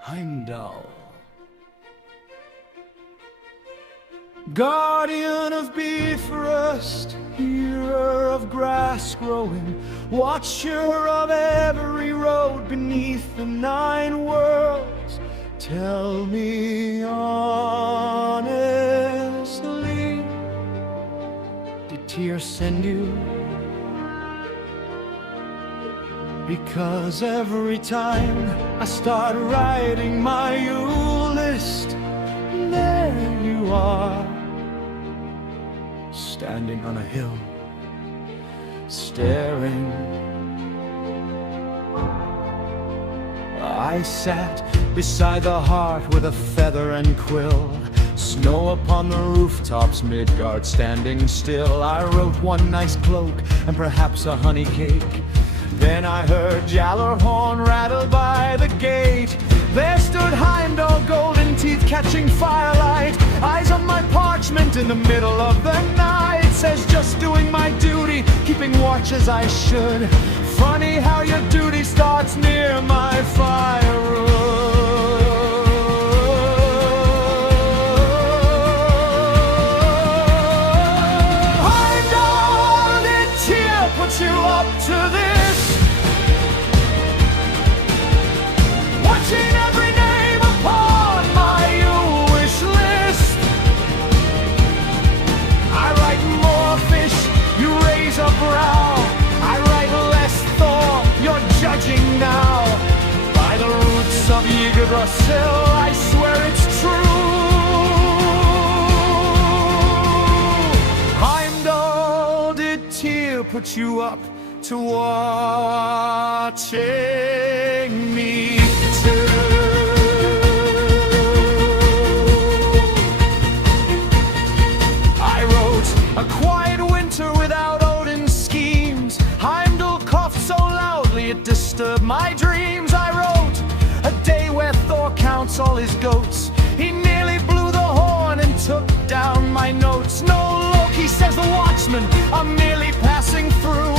Heimdall, guardian of Bifrost, healer of grass growing, watcher of every road beneath the 9 worlds. Tell me honestly, did tears send you? Because every time I start writing my Yule list, there you are, standing on a hill, staring. I sat beside the hearth with a feather and quill, snow upon the rooftops, Midgard standing still. I wrote one nice cloak and perhaps a honey cake. Then I heard Jallarhorn rattle by the gate. There stood Heimdall, golden teeth catching firelight, eyes on my parchment in the middle of the night. Says just doing my duty, keeping watch as I should. Funny how your duty starts near my fire room. Heimdall, did Tyr put you up to this? Watching every name upon my wish list. I write more fish, you raise a brow. I write less Thor, you're judging now. By the roots of Yggdrasil, I swear it's true. Heimdall, did Tyr put you up to watching me too? I wrote a quiet winter without Odin's schemes. Heimdall coughed so loudly it disturbed my dreams. I wrote a day where Thor counts all his goats. He nearly blew the horn and took down my notes. No, Loki, says the watchman, I'm merely passing through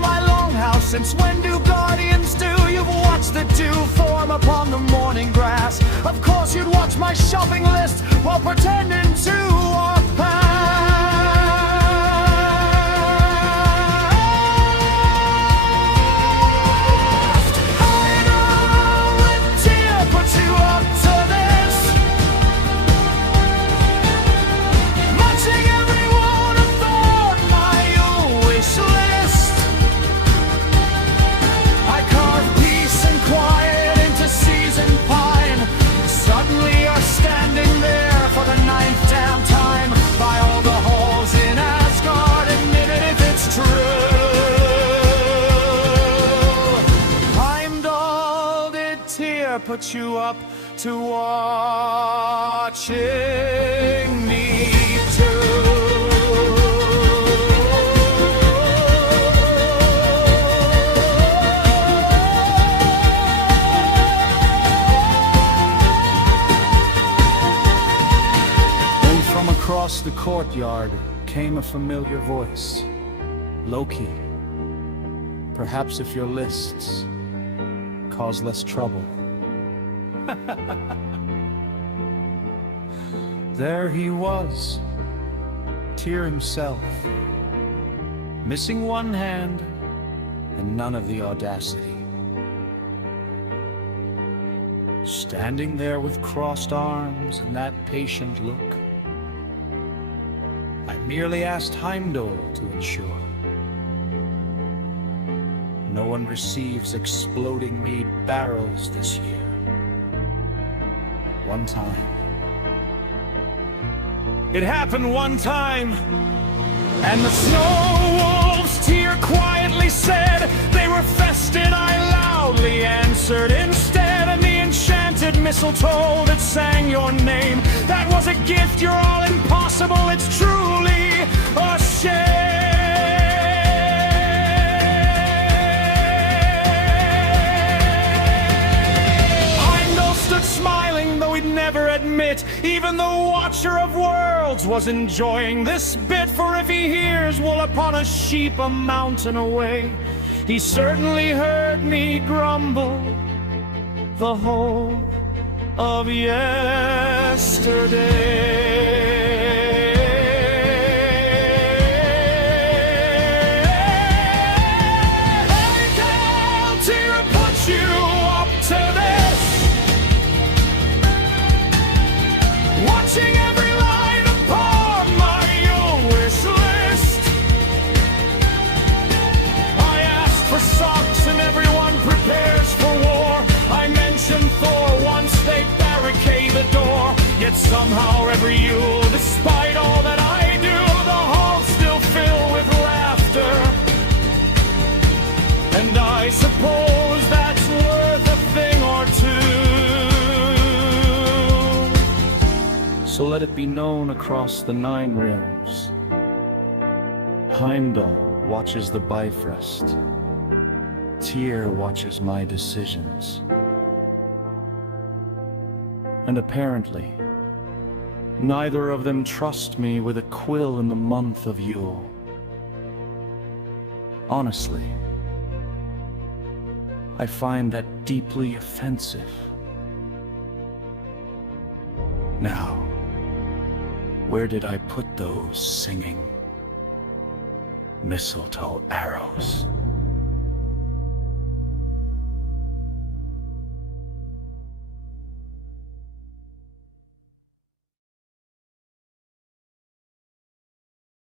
my longhouse. Since when do guardians do? You've watched the dew form upon the morning grass. Of course you'd watch my shopping list while pretending to walk past. I know when Tyr put you up to this, matching every one of Thor, my wish list. I carved peace and quiet into seasoned pine. Suddenly you're standing there for the 9th damn time. By all the halls in Asgard, admit it if it's true. Heimdall, did Tyr put you up to watching me too? Across the courtyard came a familiar voice. Loki, perhaps if your lists cause less trouble. There he was, Tyr himself, missing one hand and none of the audacity. Standing there with crossed arms and that patient look. I merely asked Heimdall to ensure no one receives exploding mead barrels this year. One time. It happened one time, and the snow wolves, Tyr quietly said, they were festive, I loudly answered instead, and the enchanted mistletoe that sang your name, that was a gift, you're all impossible, it's truly a shame. Heimdall stood smiling, though he'd never admit, even the Watcher of Worlds was enjoying this bit, for if he hears wool upon a sheep a mountain away, he certainly heard me grumble. the whole of yesterday. Hey, girl, to put you up to this, watching every line upon my wish list. I asked for socks and everyone prepares for war. I mentioned Thor once, they barricade the door. Yet somehow every Yule, despite all that I do, the halls still fill with laughter. And I suppose that's worth a thing or two. So let it be known across the 9 realms, Heimdall watches the Bifrost. Tyr watches my decisions. And apparently, neither of them trust me with a quill in the month of Yule. Honestly, I find that deeply offensive. Now, where did I put those singing mistletoe arrows?